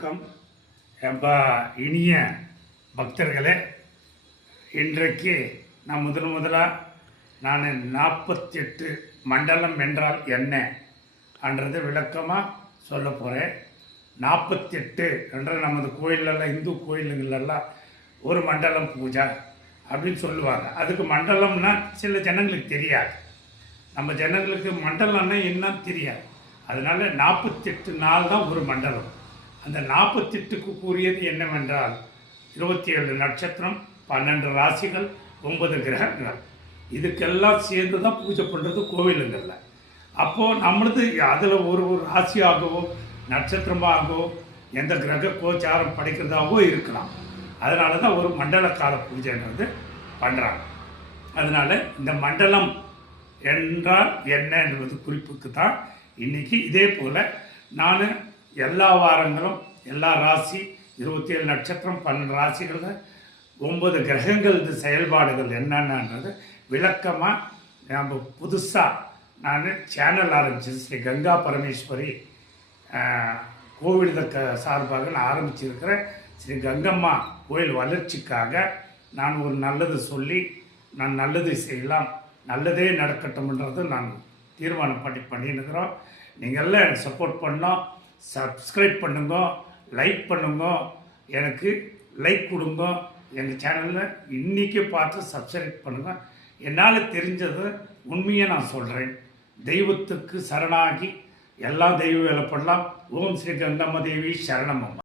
வணக்கம். ரொம்ப இனிய பக்தர்களே, இன்றைக்கு நான் நான் 48 மண்டலம் என்றால் என்ன என்றது விளக்கமாக சொல்ல போகிறேன். 48 என்ற நமது கோயிலெல்லாம், இந்து கோயிலுங்களெல்லாம் ஒரு மண்டலம் பூஜை அப்படின்னு சொல்லுவாங்க. அதுக்கு மண்டலம்னா சில ஜனங்களுக்கு தெரியாது. நம்ம ஜனங்களுக்கு மண்டலம்னா என்னன்னு தெரியாது. அதனால் 48 நாள் தான் ஒரு மண்டலம். அந்த 48க்கு கூறியது என்னவென்றால் 27 நட்சத்திரம், 12 ராசிகள், 9 கிரகங்கள், இதுக்கெல்லாம் சேர்ந்து தான் பூஜை பண்ணுறது கோவிலுங்களில். அப்போது நம்மளது அதில் ஒரு ராசியாகவோ நட்சத்திரமாகவோ எந்த கிரக கோச்சாரம் படைக்கிறதாகவோ இருக்கலாம். அதனால தான் ஒரு மண்டல கால பூஜைன்றது பண்ணுறாங்க. அதனால் இந்த மண்டலம் என்றால் என்ன என்பது குறிப்புக்கு தான் இன்றைக்கி. இதே போல் நான் எல்லா வாரங்களும் எல்லா ராசி 27 நட்சத்திரம், 12 ராசிகள், 9 கிரகங்கள் செயல்பாடுகள் என்னென்னன்றது விளக்கமாக நம்ம புதுசாக நான் சேனல் ஆரம்பித்தது ஸ்ரீ கங்கா பரமேஸ்வரி கோவில் சார்பாக நான் ஆரம்பிச்சிருக்கிற ஸ்ரீ கங்கம்மா கோயில் வளர்ச்சிக்காக நான் ஒரு நல்லது சொல்லி நான் நல்லது செய்யலாம், நல்லதே நடக்கட்டும்ன்றது நான் தீர்மானம் பண்ணின்னுக்கிறோம். நீங்கள் எல்லாம் எனக்கு சப்போர்ட் பண்ணோம். சப்ஸ்கிரைப் பண்ணுங்க, லைக் பண்ணுங்க, எனக்கு லைக் கொடுங்க. எங்கள் சேனலில் இன்றைக்கி பார்த்து சப்ஸ்கிரைப் பண்ணுங்கள். என்னால் தெரிஞ்சது உண்மையை நான் சொல்கிறேன். தெய்வத்துக்கு சரணாகி எல்லா தெய்வ வேலை பண்ணலாம். ஓம் ஸ்ரீ கங்கம்மா தேவி சரணம்.